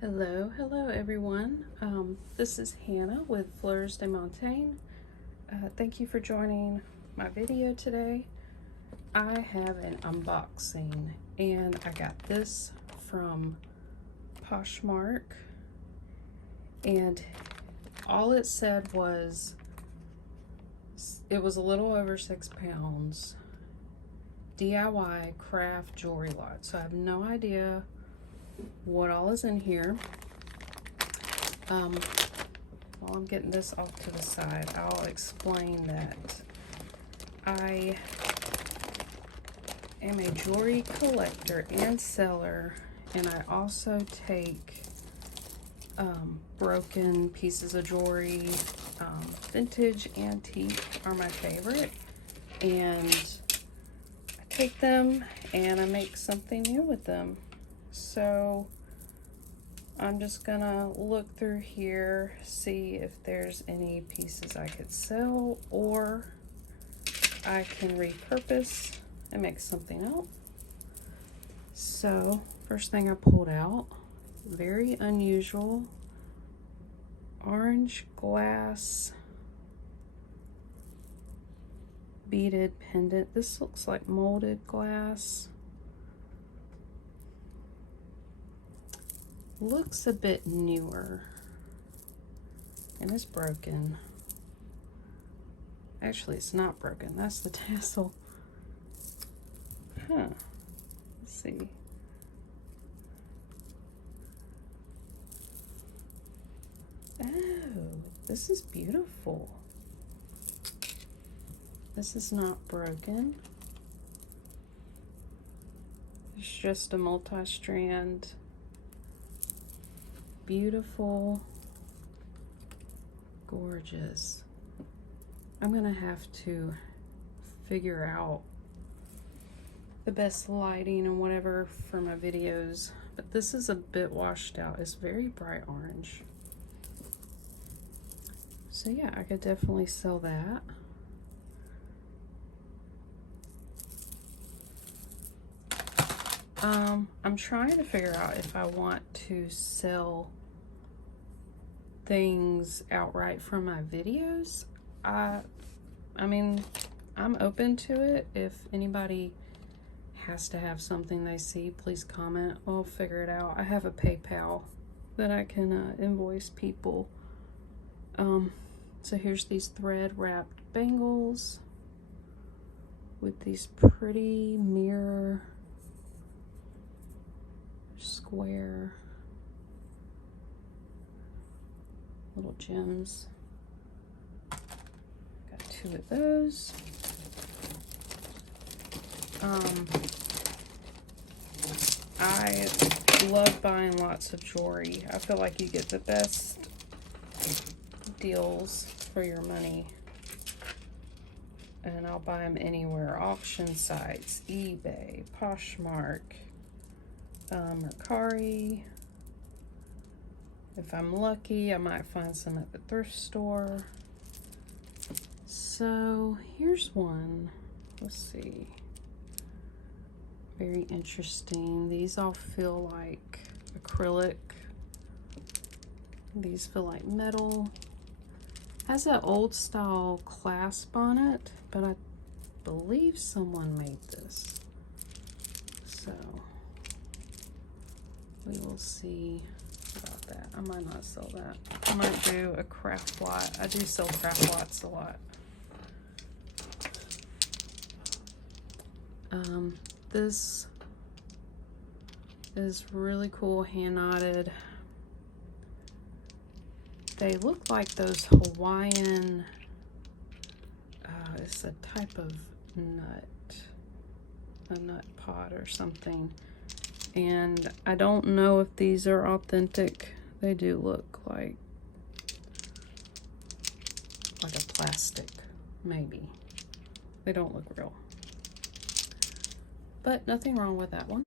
Hello everyone. This is Hannah with Fleurs de Montagne. Thank you for joining my video today. I have an unboxing and I got this from Poshmark, and all it said was it was a little over 6 pounds, DIY craft jewelry lot. So I have no idea what all is in here. While I'm getting this off to the side, I'll explain that I am a jewelry collector and seller, and I also take broken pieces of jewelry. Vintage, antique are my favorite, and I take them and I make something new with them. So I'm just gonna look through here, see if there's any pieces I could sell or I can repurpose and make something else. So first thing I pulled out, very unusual, orange glass beaded pendant. This looks like molded glass. Looks a bit newer, and it's broken. Actually, it's not broken. That's the tassel. Let's see. Oh, this is beautiful. This is not broken. It's just a multi-strand. Beautiful, gorgeous. I'm gonna have to figure out the best lighting and whatever for my videos, but this is a bit washed out. It's very bright orange. So yeah, I could definitely sell that. I'm trying to figure out if I want to sell things outright from my videos. I mean, I'm open to it. If anybody has to have something they see, please comment. I'll figure it out. I have a PayPal that I can invoice people. So here's these thread wrapped bangles with these pretty mirror square little gems. Got 2 of those. I love buying lots of jewelry. I feel like you get the best deals for your money, and I'll buy them anywhere. Auction sites, eBay, Poshmark, Mercari. If I'm lucky, I might find some at the thrift store. So here's one. Let's see. Very interesting. These all feel like acrylic. These feel like metal. Has an old style clasp on it, but I believe someone made this. So we will see about that. I might not sell that. I might do a craft lot. I do sell craft lots a lot. This is really cool, hand knotted. They look like those Hawaiian, it's a type of nut, a nut pod or something. And I don't know if these are authentic. They do look like a plastic, maybe. They don't look real. But nothing wrong with that one.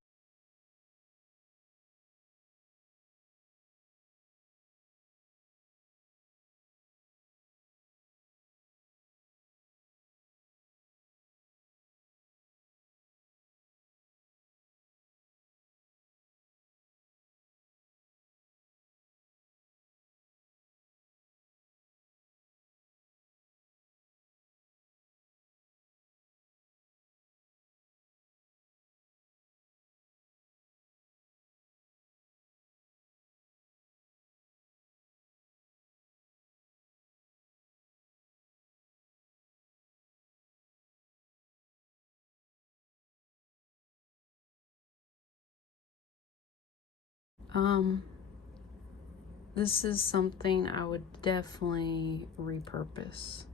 This is something I would definitely repurpose.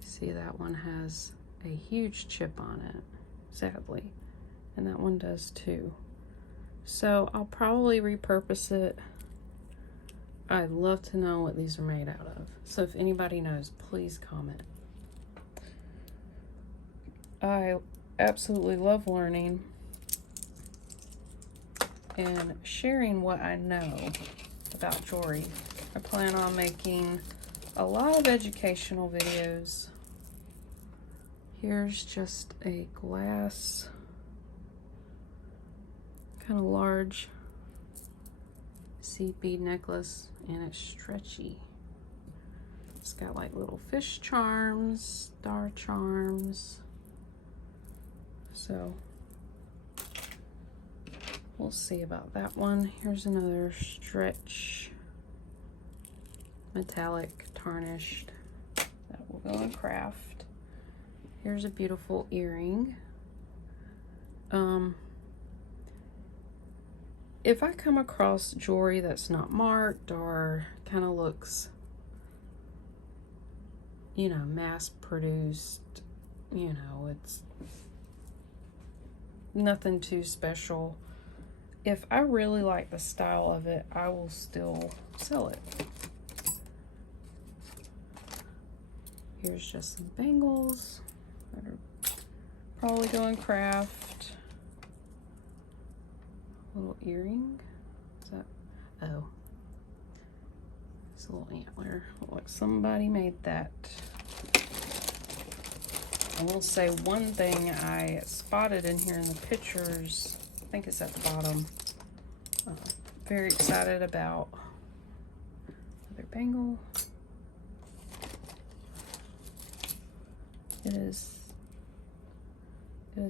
See, that one has a huge chip on it, sadly, and that one does too. So I'll probably repurpose it. I'd love to know what these are made out of. So if anybody knows, please comment. I absolutely love learning and sharing what I know about jewelry. I plan on making a lot of educational videos. Here's just a glass, kind of large seed bead necklace, and it's stretchy. It's got like little fish charms, star charms. So we'll see about that one. Here's another stretch, metallic, tarnished, that will go in craft. Here's a beautiful earring. If I come across jewelry that's not marked or kind of looks, you know, mass produced, you know, it's nothing too special. If I really like the style of it, I will still sell it. Here's just some bangles that are probably going craft. Little earring. Is that? Oh, it's a little antler. Look like somebody made that. I will say one thing I spotted in here in the pictures. I think it's at the bottom. Very excited about another bangle. It is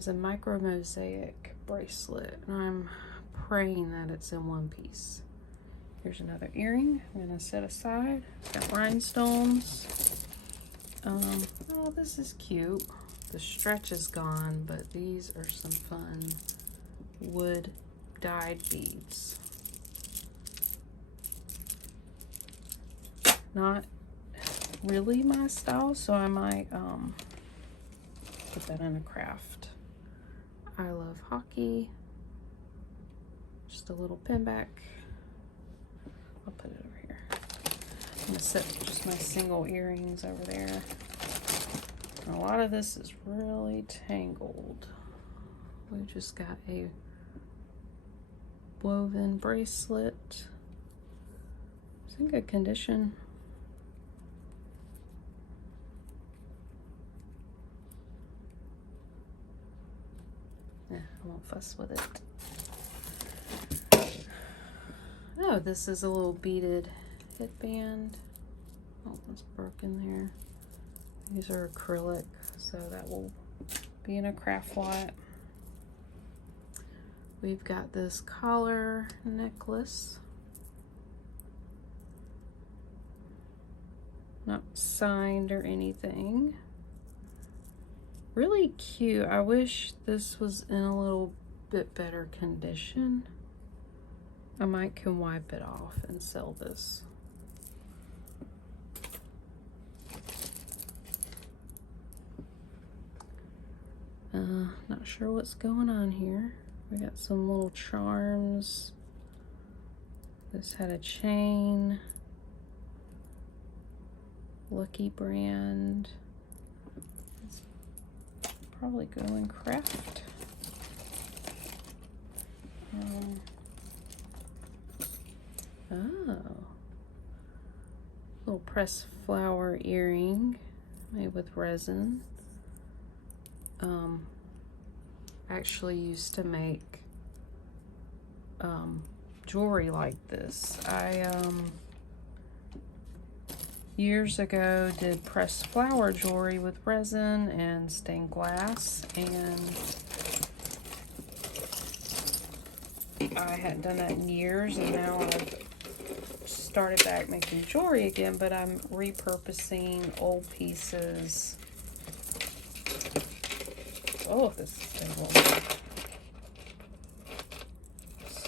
a micro mosaic bracelet, and I'm praying that it's in one piece. Here's another earring I'm gonna set aside. Got rhinestones. Oh, this is cute. The stretch is gone, but these are some fun wood dyed beads. Not really my style, so I might put that in a craft. I love hockey. Just a little pin back. I'll put it over here. I'm gonna set just my single earrings over there. And a lot of this is really tangled. We just got a woven bracelet. It's in good condition. I won't fuss with it. Oh, this is a little beaded headband. Oh, it's broken there. These are acrylic, so that will be in a craft lot. We've got this collar necklace. Not signed or anything. Really cute. I wish this was in a little bit better condition. I might can wipe it off and sell this. Not sure what's going on here. We got some little charms. This had a chain. Lucky brand. It's probably going craft. Oh, little pressed flower earring made with resin. I actually used to make jewelry like this. I years ago did pressed flower jewelry with resin and stained glass, and I hadn't done that in years, and now I've started back making jewelry again, but I'm repurposing old pieces. Oh, this is stable.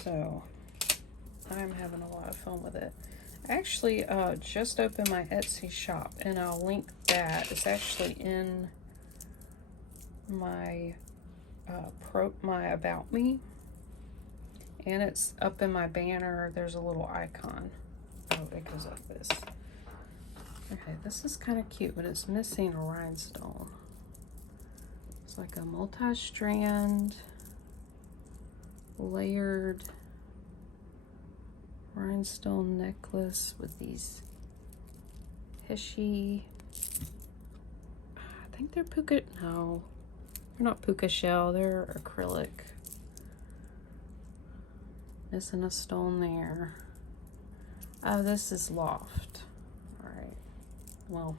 So I'm having a lot of fun with it. I actually just opened my Etsy shop, and I'll link that. It's actually in my my About Me, and it's up in my banner. There's a little icon. Oh, it goes like this. Okay, this is kind of cute, but it's missing a rhinestone. It's like a multi-strand, layered rhinestone necklace with these Hishy, I think they're puka, no, they're not puka shell, they're acrylic. Missing a stone there. Oh, this is loft. All right, well,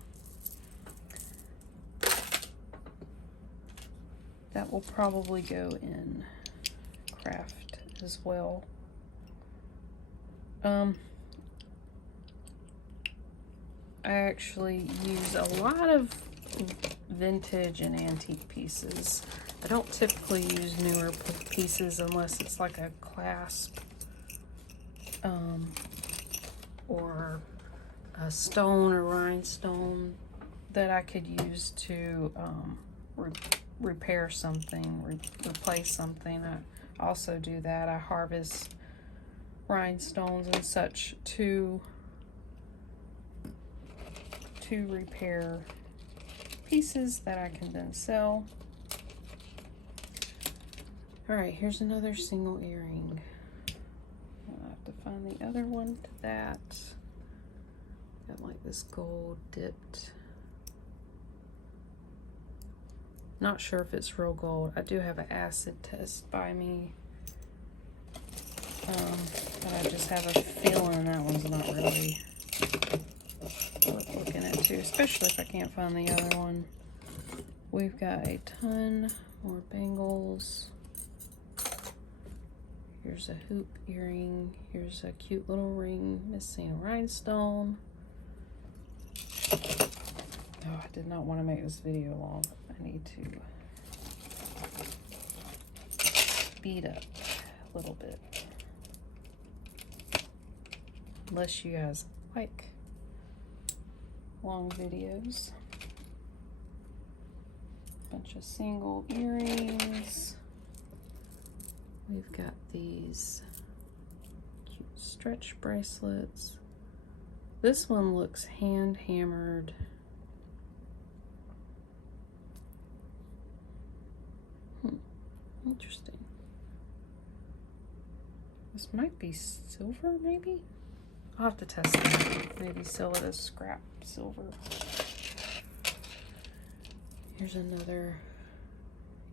that will probably go in craft as well. I actually use a lot of vintage and antique pieces. I don't typically use newer pieces unless it's like a clasp or a stone or rhinestone that I could use to repair something, replace something. I also do that. I harvest rhinestones and such to repair pieces that I can then sell. All right, here's another single earring. I'll have to find the other one to that. Got like this gold dipped. Not sure if it's real gold. I do have an acid test by me. But I just have a feeling that one's not really worth looking at too, especially if I can't find the other one. We've got a ton more bangles. Here's a hoop earring. Here's a cute little ring missing a rhinestone. Oh, I did not want to make this video long. I need to speed up a little bit. Unless you guys like long videos. Bunch of single earrings. We've got these cute stretch bracelets. This one looks hand hammered. Interesting. This might be silver, maybe? I'll have to test that. Maybe sell it as scrap silver. Here's another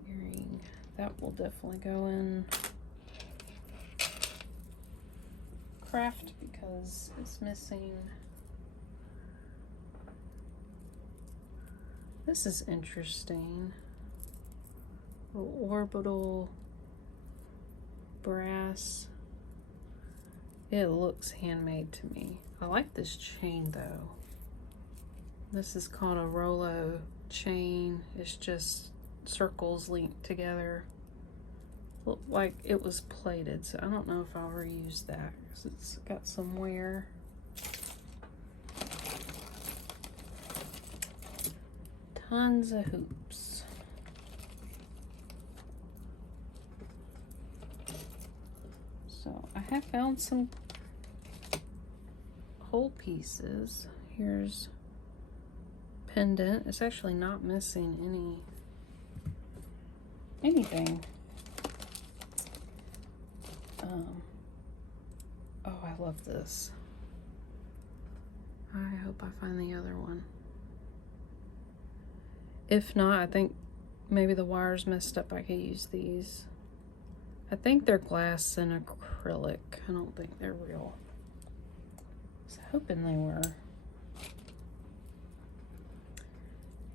earring. That will definitely go in craft because it's missing. This is interesting. Orbital brass. It looks handmade to me. I like this chain though. This is called a Rolo chain. It's just circles linked together. Looked like it was plated, so I don't know if I'll reuse that because it's got some wear. Tons of hoops. So I have found some whole pieces. Here's pendant. It's actually not missing anything. Oh, I love this. I hope I find the other one. If not, I think maybe the wire's messed up. I could use these. I think they're glass and acrylic. I don't think they're real. I was hoping they were.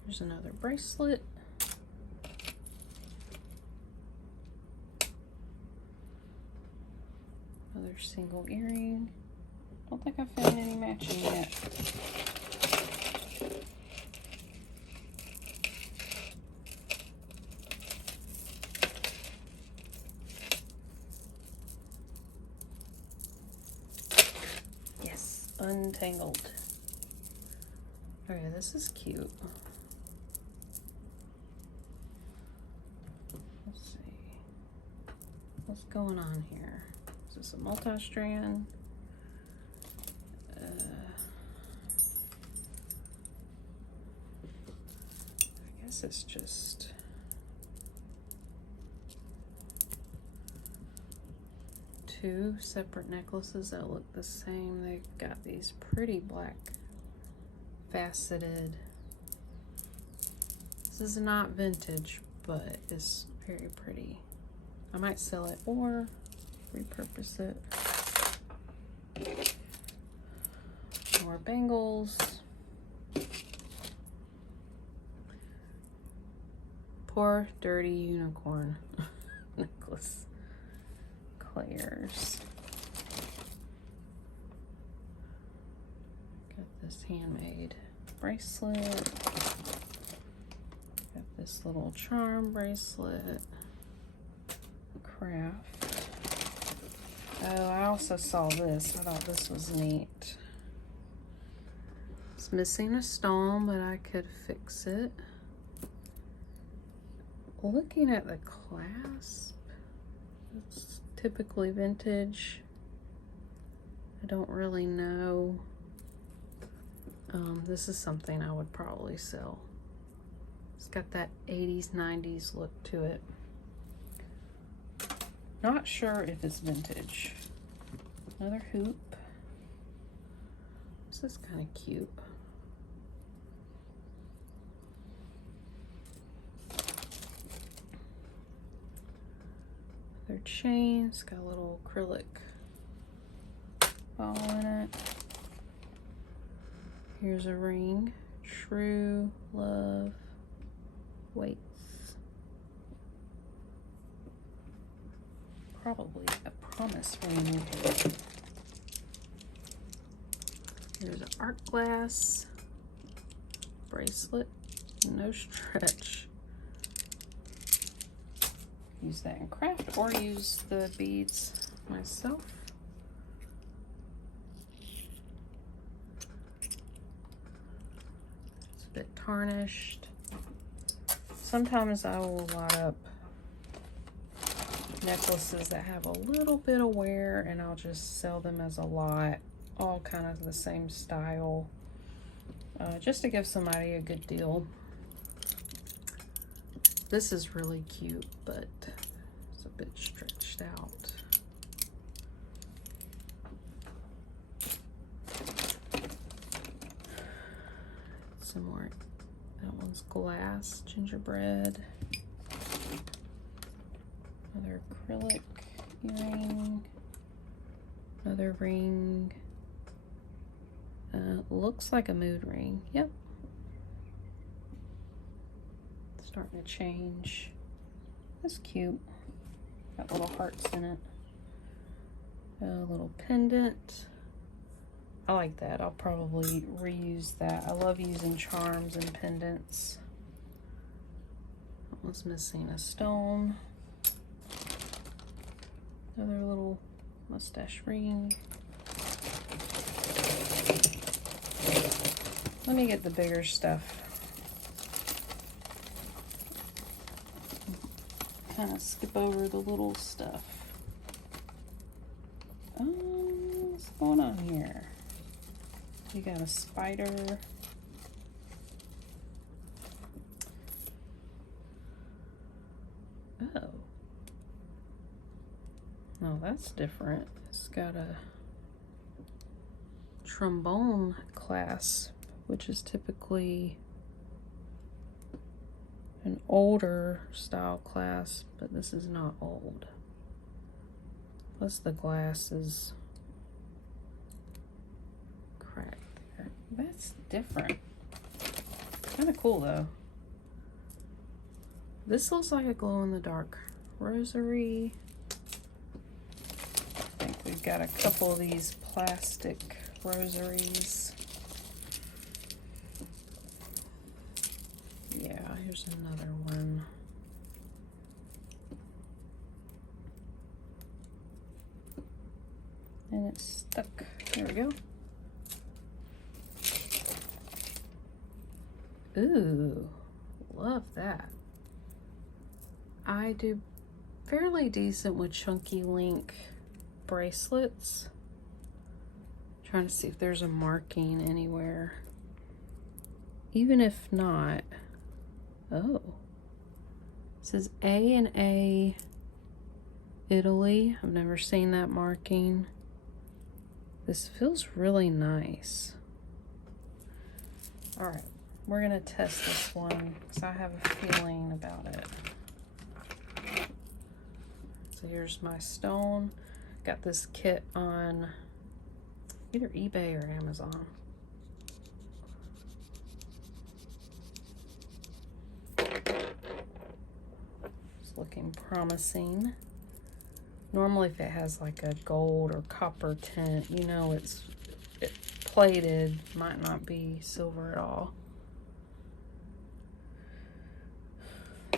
There's another bracelet. Another single earring. Don't think I found any matching yet. untangled. Okay, this is cute. Let's see. What's going on here? Is this a multi-strand? I guess it's just two separate necklaces that look the same. They've got these pretty black faceted. This is not vintage, but it's very pretty. I might sell it or repurpose it. More bangles. Poor dirty unicorn necklace. Claire's. Got this handmade bracelet. Got this little charm bracelet. Craft. Oh, I also saw this. I thought this was neat. It's missing a stone, but I could fix it. Looking at the clasp, it's typically vintage. I don't really know. This is something I would probably sell. It's got that 80s, 90s look to it. Not sure if it's vintage. Another hoop. This is kind of cute. Their chains got a little acrylic ball in it. Here's a ring. True Love Waits. Probably a promise ring. Here's an art glass bracelet. No stretch. Use that in craft or use the beads myself. It's a bit tarnished. Sometimes I will lot up necklaces that have a little bit of wear and I'll just sell them as a lot, all kind of the same style, just to give somebody a good deal. This is really cute, but it's a bit stretched out. Some more. That one's glass, gingerbread. Another acrylic earring. Another ring. Looks like a mood ring. Yep. Starting to change. That's cute. Got little hearts in it. A little pendant. I like that. I'll probably reuse that. I love using charms and pendants. That one's missing a stone. Another little mustache ring. Let me get the bigger stuff. Kind of skip over the little stuff. What's going on here? You got a spider. Oh. Oh, that's different. It's got a trombone clasp, which is typically an older style clasp, but this is not old. Plus the glass is cracked there. That's different. Kind of cool though. This looks like a glow-in-the-dark rosary. I think we've got a couple of these plastic rosaries. Yeah, here's another one. And it's stuck. There we go. Ooh, love that. I do fairly decent with chunky link bracelets. Trying to see if there's a marking anywhere. Even if not, oh, it says A&A Italy. I've never seen that marking. This feels really nice. All right, we're gonna test this one because I have a feeling about it. So here's my stone. Got this kit on either eBay or Amazon. It's looking promising. Normally if it has like a gold or copper tint, you know it's plated, might not be silver at all.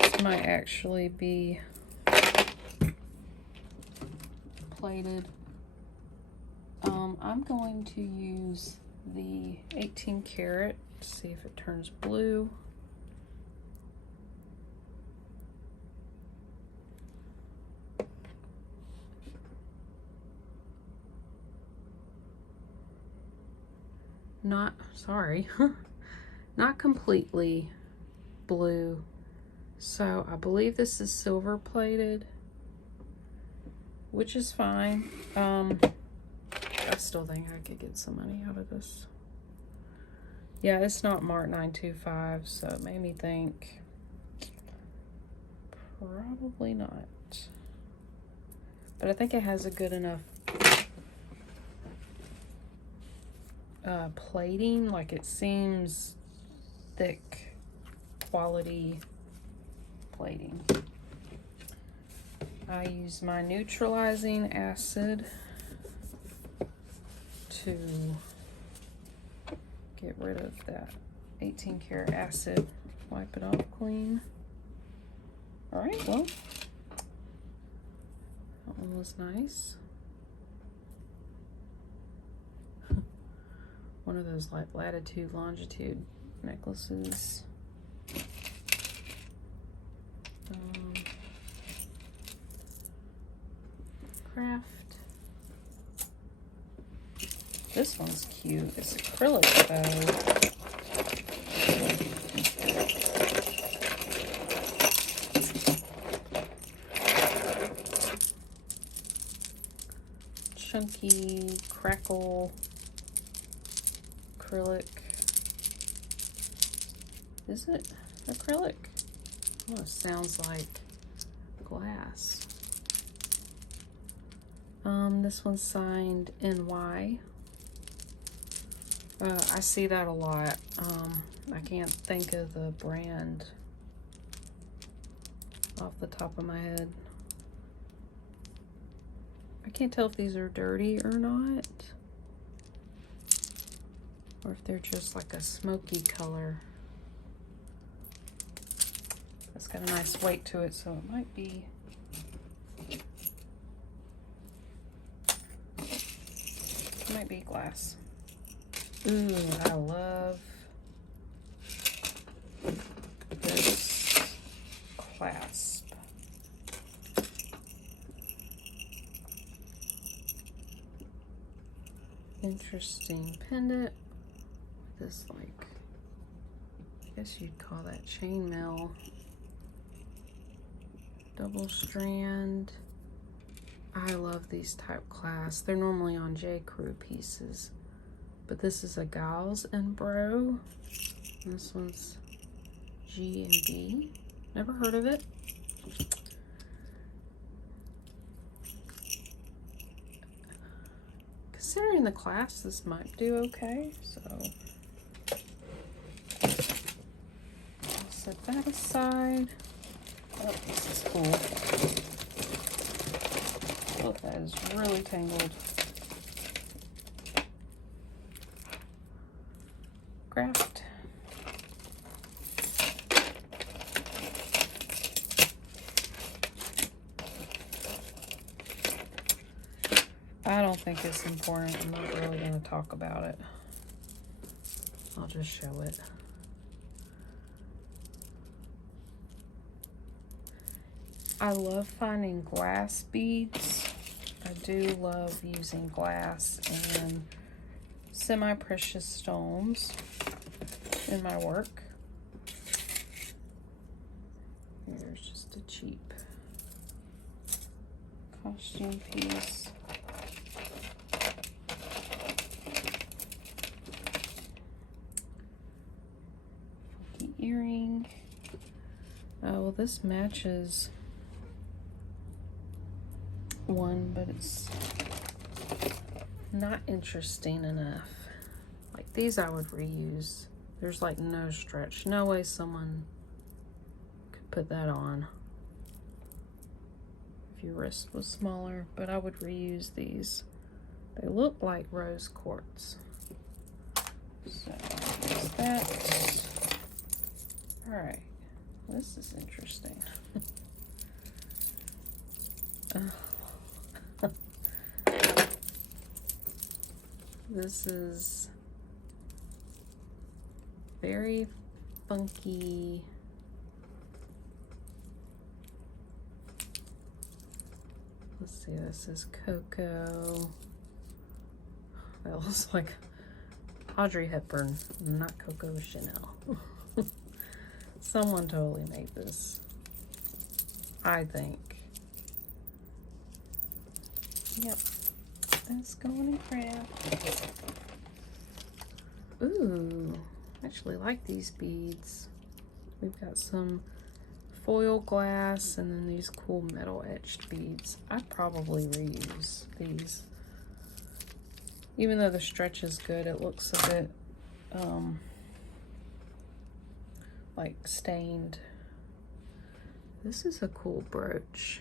This might actually be plated. I'm going to use the 18 karat to see if it turns blue. Not, sorry, not completely blue. So I believe this is silver plated, which is fine. I still think I could get some money out of this. Yeah, it's not marked 925, so it made me think probably not. But I think it has a good enough plating, like it seems thick quality plating. I use my neutralizing acid to get rid of that 18 karat acid, wipe it off clean. All right, well, that one was nice. One of those like latitude, longitude necklaces. Craft. This one's cute. It's acrylic though. Chunky crackle acrylic. Is it acrylic? Oh, it sounds like glass. This one's signed NY. I see that a lot. I can't think of the brand off the top of my head. I can't tell if these are dirty or not, or if they're just like a smoky color. It's got a nice weight to it, so it might be. It might be glass. Ooh, I love this clasp. Interesting pendant. This, like, I guess you'd call that chainmail. Double strand. I love these type clasps. They're normally on J. Crew pieces, but this is a Gals and Bro. And this one's G&B. Never heard of it. Considering the class, this might do okay. So I'll set that aside. Oh, this is cool. Oh, that is really tangled. Graft. I don't think it's important. I'm not really going to talk about it. I'll just show it. I love finding glass beads. I do love using glass and semi-precious stones in my work. Here's just a cheap costume piece. Funky earring. Oh, well, this matches one, but it's not interesting enough. Like these I would reuse. There's like no stretch. No way someone could put that on if your wrist was smaller, but I would reuse these. They look like rose quartz. So there's that. All right, this is interesting. This is very funky. Let's see, this is Coco. That looks like Audrey Hepburn, not Coco Chanel. Someone totally made this, I think. Yep, that's going in craft. Ooh, I actually like these beads. We've got some foil glass and then these cool metal etched beads. I'd probably reuse these. Even though the stretch is good, it looks a bit like stained. This is a cool brooch.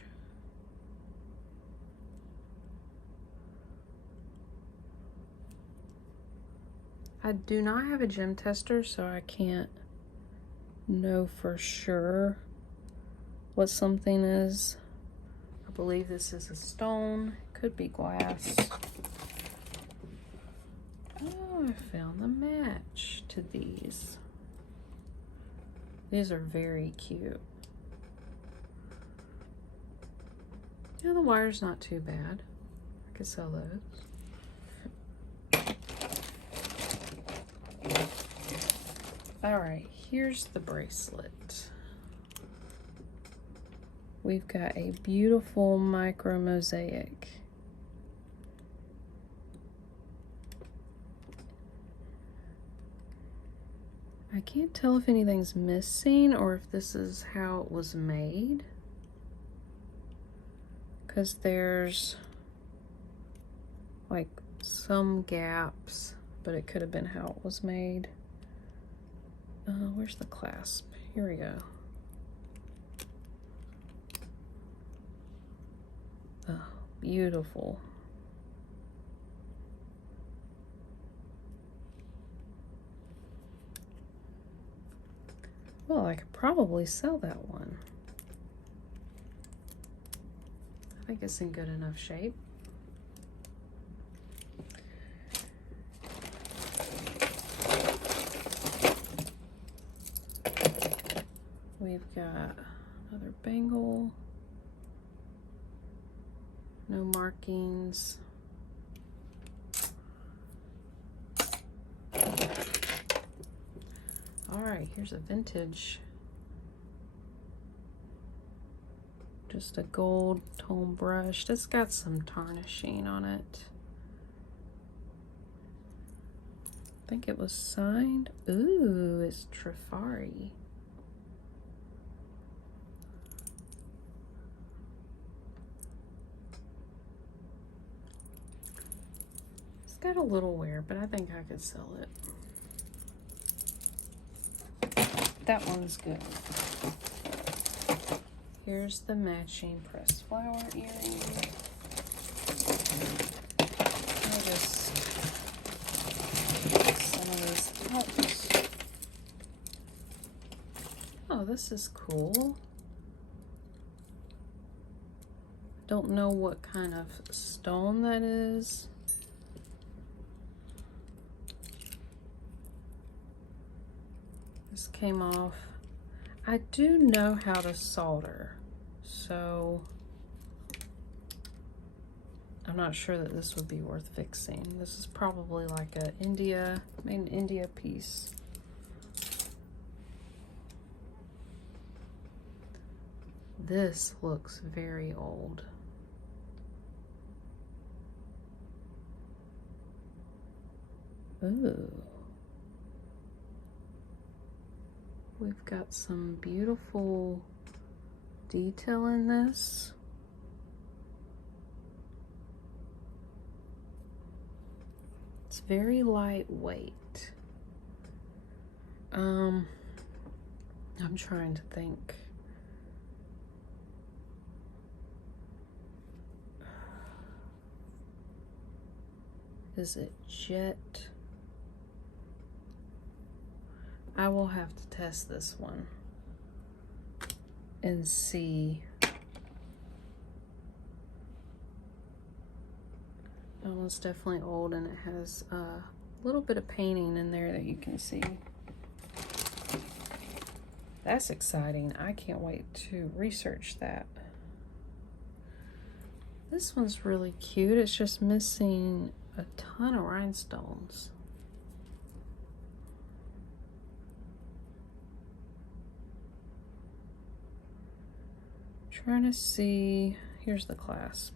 I do not have a gem tester, so I can't know for sure what something is. I believe this is a stone, could be glass. Oh, I found the match to these. These are very cute. Yeah, the wire's not too bad. I could sell those. All right, here's the bracelet. We've got a beautiful micro mosaic. I can't tell if anything's missing or if this is how it was made, because there's like some gaps, but it could have been how it was made. Where's the clasp? Here we go. Oh, beautiful. Well, I could probably sell that one. I think it's in good enough shape. We've got another bangle. No markings. All right, here's a vintage. Just a gold tone brush. It's got some tarnishing on it. I think it was signed. Ooh, it's Trifari. It's got a little wear, but I think I could sell it. That one's good. Here's the matching pressed flower earring. I'll just put some of these out. Oh, this is cool. Don't know what kind of stone that is. This came off. I do know how to solder, so I'm not sure that this would be worth fixing. This is probably like a made in India piece. This looks very old. Ooh. We've got some beautiful detail in this. It's very lightweight. I'm trying to think. Is it jet? I will have to test this one and see. That one's definitely old, and it has a little bit of painting in there that you can see. That's exciting. I can't wait to research that. This one's really cute. It's just missing a ton of rhinestones. Trying to see, here's the clasp.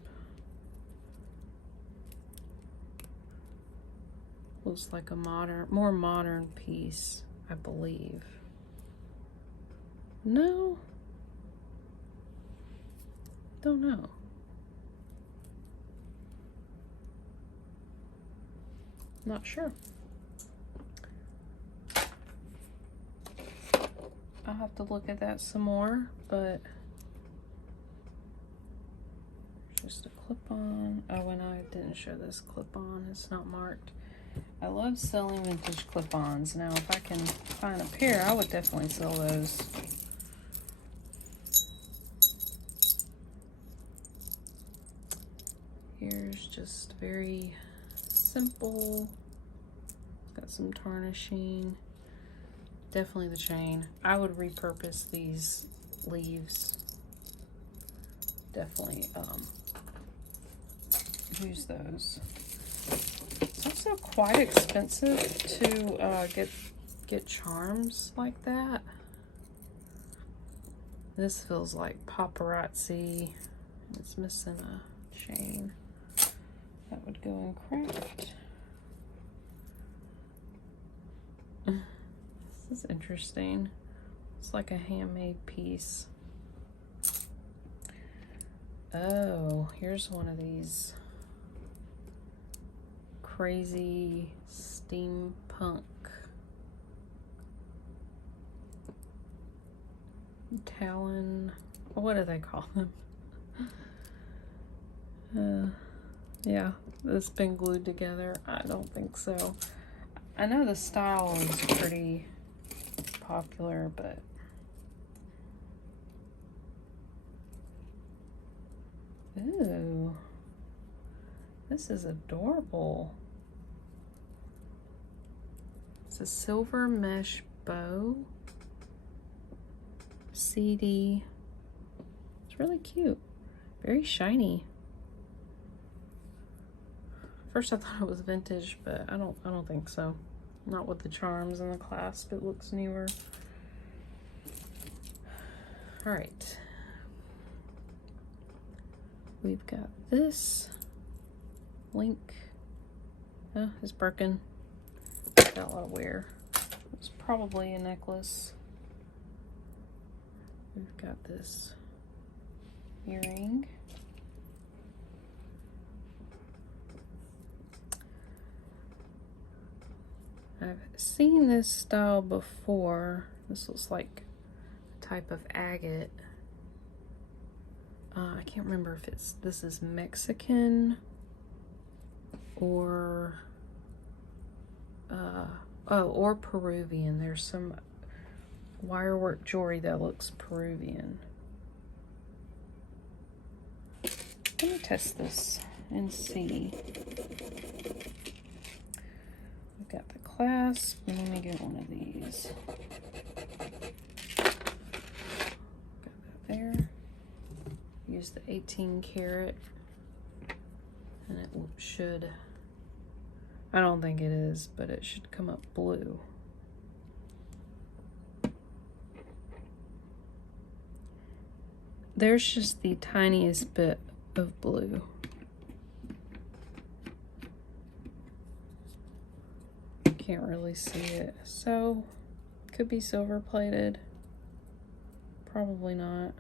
Looks like a more modern piece, I believe. No? Don't know. Not sure. I'll have to look at that some more, but just a clip-on. Oh, and I didn't show this clip-on. It's not marked. I love selling vintage clip-ons. Now, if I can find a pair, I would definitely sell those. Here's just very simple. Got some tarnishing. Definitely the chain. I would repurpose these leaves. Definitely use those. It's also quite expensive to get charms like that. This feels like paparazzi. It's missing a chain. That would go in craft. This is interesting. It's like a handmade piece. Oh, here's one of these crazy steampunk talon. What do they call them? Yeah, it's been glued together. I don't think so. I know the style is pretty popular, but ooh, this is adorable. It's a silver mesh bow. CD. It's really cute. Very shiny. First I thought it was vintage, but I don't think so. Not with the charms and the clasp. It looks newer. All right. We've got this link. Oh, it's broken. Got a lot of wear. It's probably a necklace. We've got this earring. I've seen this style before. This looks like a type of agate. I can't remember if this is Mexican or or Peruvian. There's some wirework jewelry that looks Peruvian. Let me test this and see. We've got the clasp. Let me get one of these. Got that there. use the 18 karat, and it should, I don't think it is, but it should come up blue. There's just the tiniest bit of blue. Can't really see it, so could be silver plated. Probably not.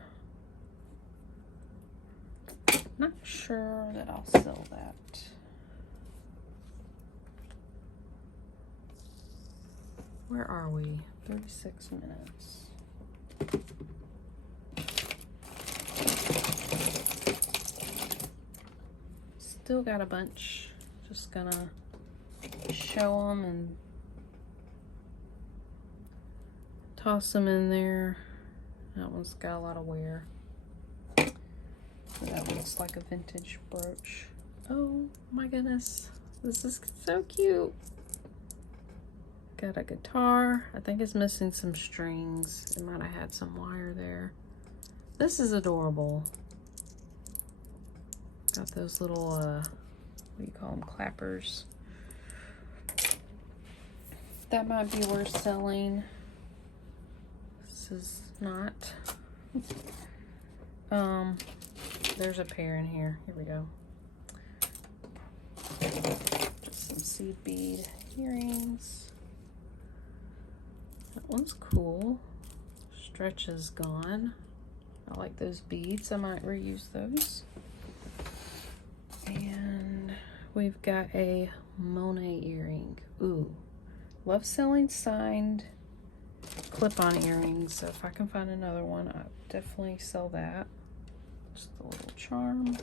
Not sure that I'll sell that. Where are we? 36 minutes. Still got a bunch. Just gonna show them and toss them in there. That one's got a lot of wear. That looks like a vintage brooch. Oh my goodness, this is so cute. Got a guitar. I think it's missing some strings. It might have had some wire there. This is adorable. Got those little, what do you call them, clappers. That might be worth selling. This is not. There's a pair in here. Here we go. Just some seed bead earrings. That one's cool. Stretch is gone. I like those beads. I might reuse those. And we've got a Monet earring. Ooh. Love selling signed clip-on earrings, so if I can find another one, I'll definitely sell that. Just a little charm.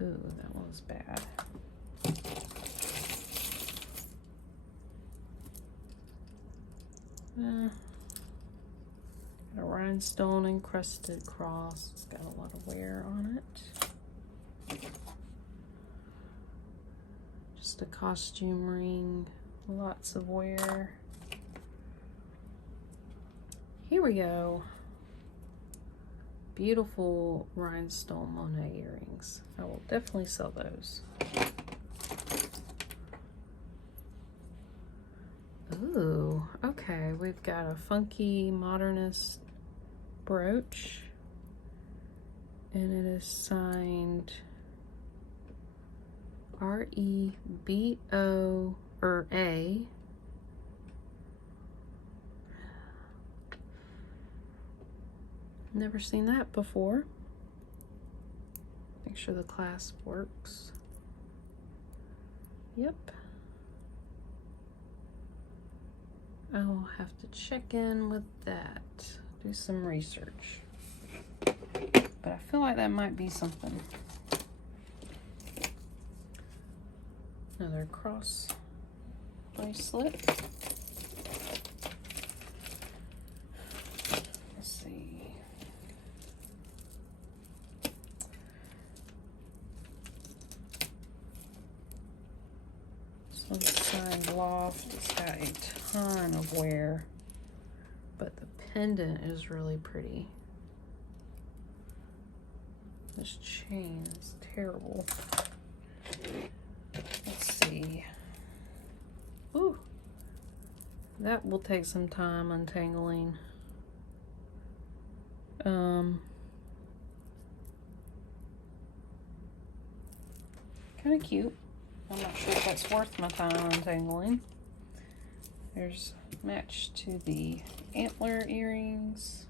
Ooh, that one's bad. Got a rhinestone encrusted cross. It's got a lot of wear on it. Just a costume ring. Lots of wear. Here we go. Beautiful rhinestone Monet earrings. I will definitely sell those. Ooh, okay. We've got a funky modernist brooch. And it is signed R-E-B-O or A. Never seen that before. Make sure the clasp works. Yep. I'll have to check in with that. Do some research. But I feel like that might be something. Another cross bracelet. Let's see. This one's signed Loft. It's got a ton of wear, but the pendant is really pretty. This chain is terrible. Let's see. Ooh, that will take some time untangling. Kind of cute. I'm not sure if that's worth my time untangling. There's match to the antler earrings.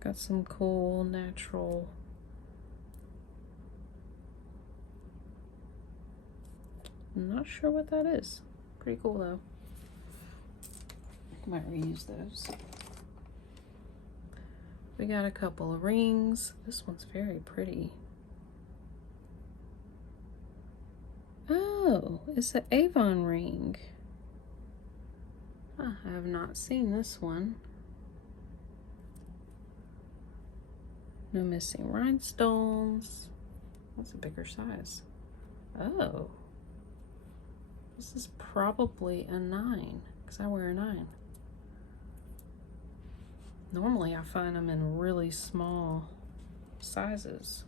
Got some cool natural I'm not sure what that is. Pretty cool though. Might reuse those. We got a couple of rings. This one's very pretty. Oh, it's an Avon ring. I have not seen this one. No missing rhinestones. That's a bigger size. Oh. This is probably a 9, because I wear a 9. Normally I find them in really small sizes.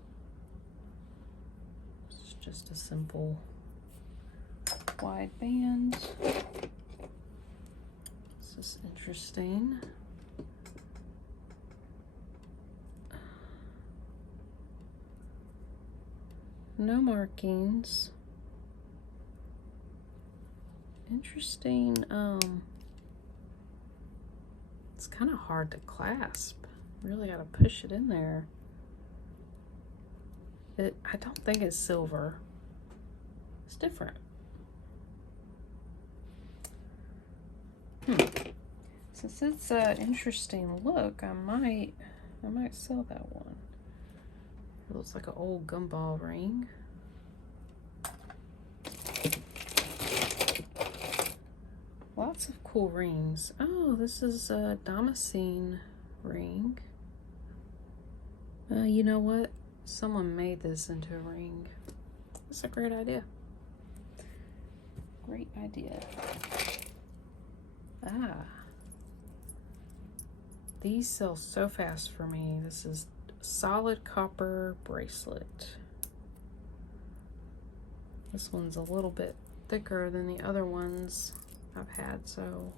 It's just a simple wide band. This is interesting. No markings. Interesting. It's kind of hard to clasp. Really got to push it in there. I don't think it's silver. It's different. Since it's an interesting look, I might sell that one. It looks like an old gumball ring. Lots of cool rings. Oh, this is a Damascene ring. You know what? Someone made this into a ring. That's a great idea. Great idea. Ah. These sell so fast for me. This is solid copper bracelet. This one's a little bit thicker than the other ones I've had, so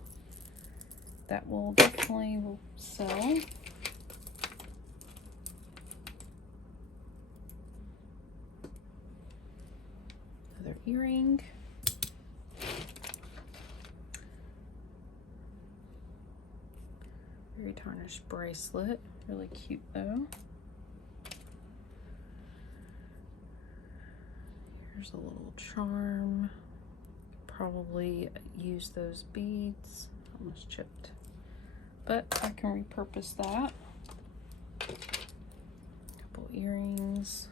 that will definitely sell. Another earring. Very tarnished bracelet. Really cute though. Here's a little charm. Probably use those beads. Almost chipped. But I can repurpose that. Couple earrings.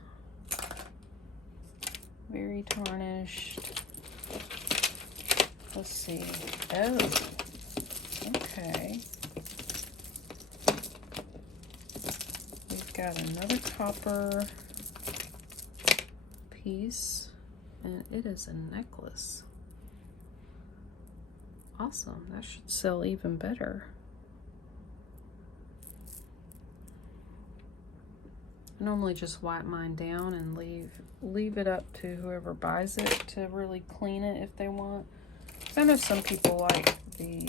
Very tarnished. Let's see. Oh, okay. We've got another copper piece, and it is a necklace. Awesome. That should sell even better. I normally just wipe mine down and leave it up to whoever buys it to really clean it if they want. 'Cause I know some people like the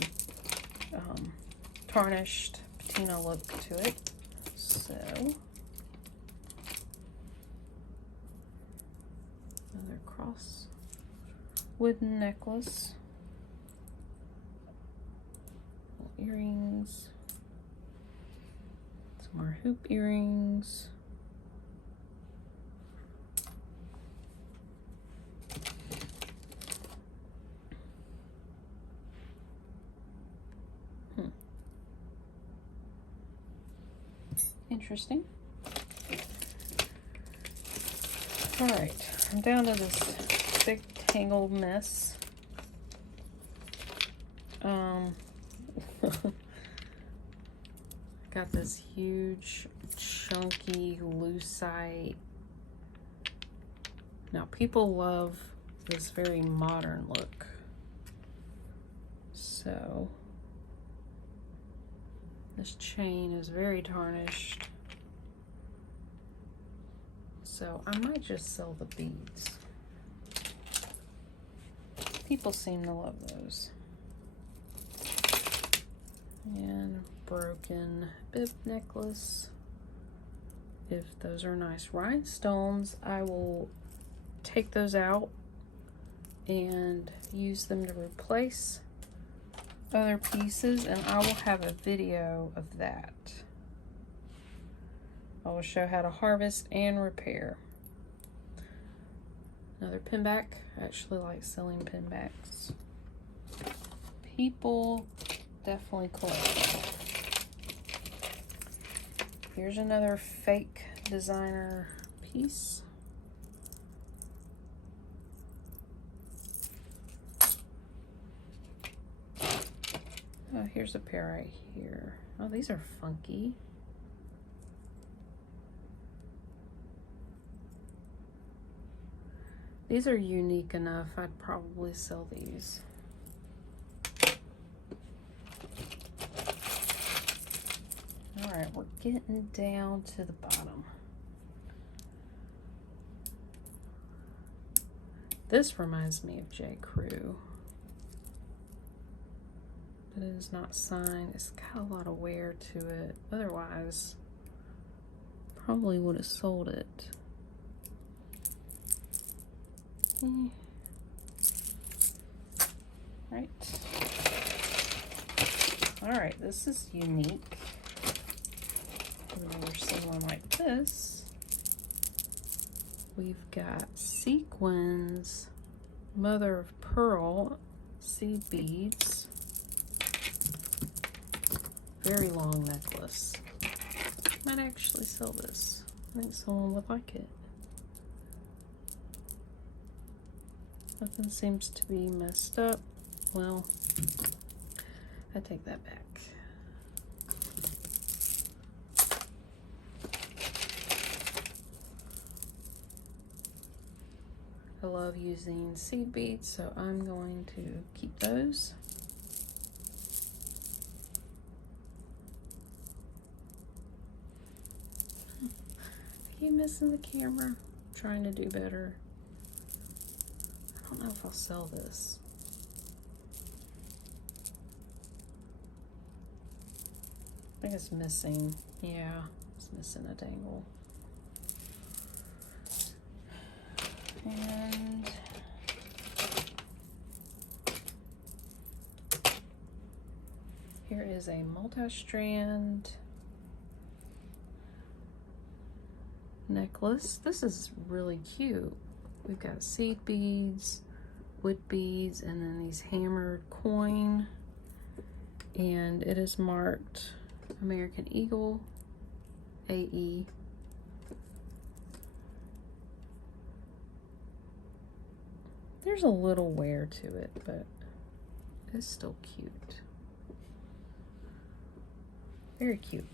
tarnished patina look to it. So another cross wooden necklace. Earrings. Some more hoop earrings. Interesting. All right, I'm down to this big tangled mess. Got this huge, chunky lucite. Now, people love this very modern look. So, this chain is very tarnished. So, I might just sell the beads. People seem to love those. And broken bib necklace. If those are nice rhinestones, I will take those out and use them to replace other pieces, and I will have a video of that. I will show how to harvest and repair. Another pin back. I actually like selling pin backs. People definitely collect. Here's another fake designer piece. Oh, here's a pair right here. Oh, these are funky. These are unique enough. I'd probably sell these. right, we're getting down to the bottom. This reminds me of J. Crew. But it is not signed. It's got a lot of wear to it. Otherwise, probably would have sold it. Right. Alright, this is unique. I've never seen one like this. We've got sequins, mother of pearl, seed beads, very long necklace. Might actually sell this. I think someone would like it. Nothing seems to be messed up. Well, I take that back. I love using seed beads, so I'm going to keep those. I keep missing the camera. I'm trying to do better. I don't know if I'll sell this. I think it's missing. Yeah, it's missing a dangle. And here is a multi-strand necklace. This is really cute. We've got seed beads, wood beads, and then these hammered coin. And it is marked American Eagle, AE. There's a little wear to it, but it's still cute. Very cute.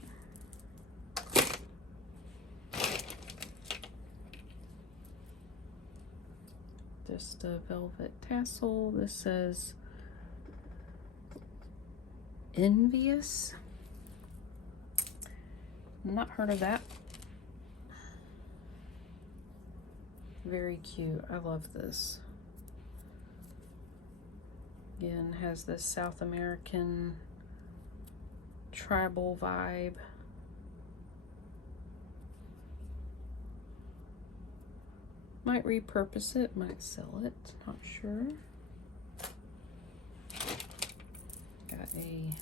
Just a velvet tassel. This says Envious. Not heard of that. Very cute. I love this. Again, has this South American tribal vibe. Might repurpose it, might sell it, not sure. Got a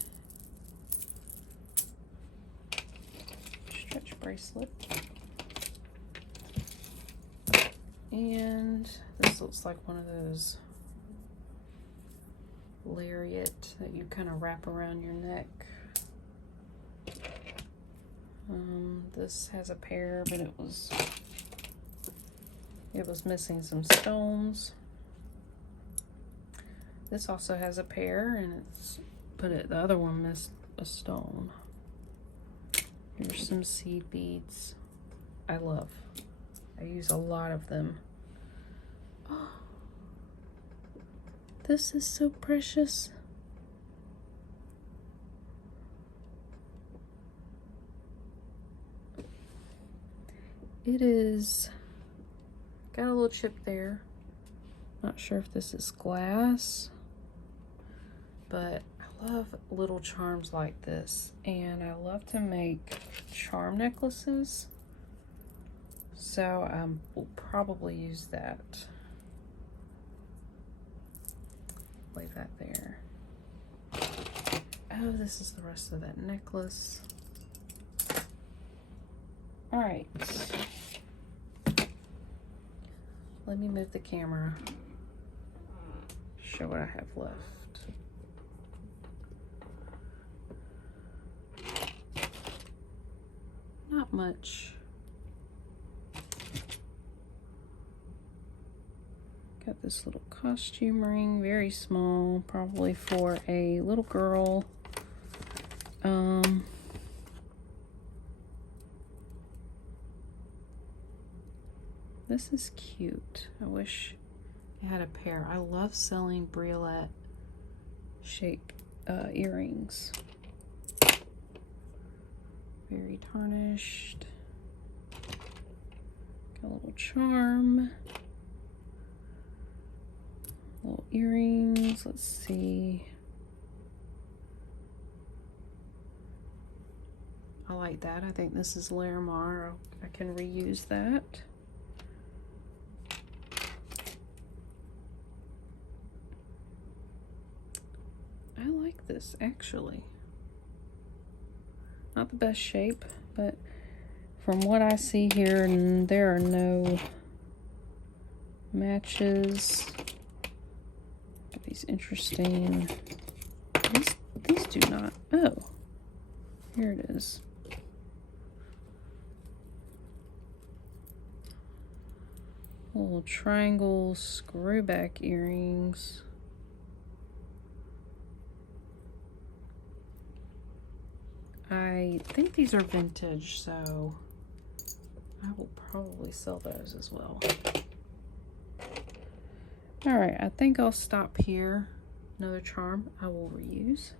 stretch bracelet. And this looks like one of those lariat that you kind of wrap around your neck. This has a pair, but it was missing some stones. This also has a pair, and the other one missed a stone. Here's some seed beads. I use a lot of them. Oh, this is so precious. It is got a little chip there. Not sure if this is glass, but I love little charms like this, and I love to make charm necklaces, so we'll probably use that. Leave that there. Oh, this is the rest of that necklace. All right. Let me move the camera. Show what I have left. Not much. Got this little costume ring, very small, probably for a little girl. This is cute. I wish I had a pair. I love selling briolet shape earrings. very tarnished. Got a little charm. Little earrings, let's see. I like that. I think this is Larimar. I can reuse that. I like this actually. Not the best shape, but from what I see here, there are no matches. Got these interesting. These do not. Oh, here it is. Little triangle screwback earrings. I think these are vintage, so I will probably sell those as well. All right, I think I'll stop here. Another charm I will reuse.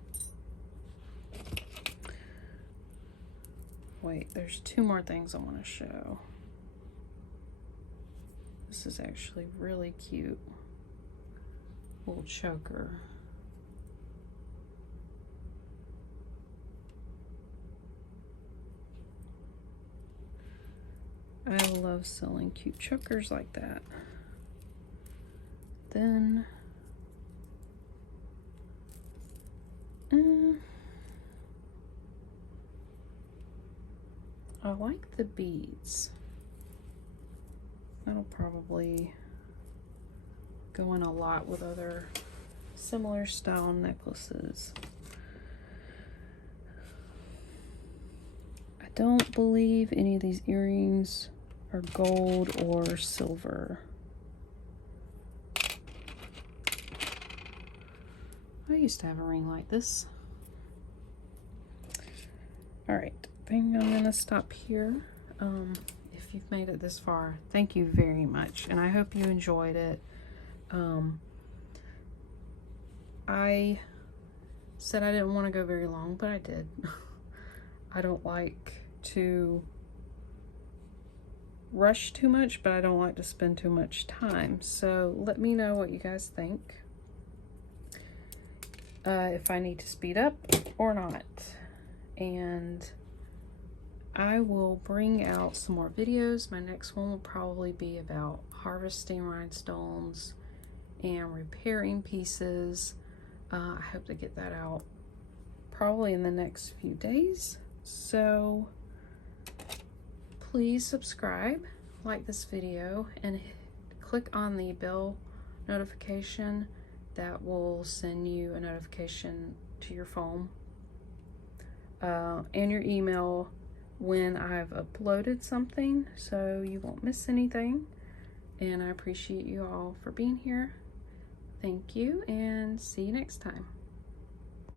Wait, there's two more things I want to show. This is actually really cute. Little choker. I love selling cute chokers like that. Then I like the beads. That'll probably go in a lot with other similar style necklaces. I don't believe any of these earrings are gold or silver. I used to have a ring like this. All right, I think I'm gonna stop here. If you've made it this far, thank you very much, and I hope you enjoyed it. I said I didn't want to go very long, but I did. I don't like to rush too much, but I don't like to spend too much time. So let me know what you guys think. If I need to speed up or not. And I will bring out some more videos. My next one will probably be about harvesting rhinestones and repairing pieces. I hope to get that out probably in the next few days. So please subscribe, like this video, and click on the bell notification. That will send you a notification to your phone and your email when I've uploaded something, so you won't miss anything. And I appreciate you all for being here. Thank you, and see you next time.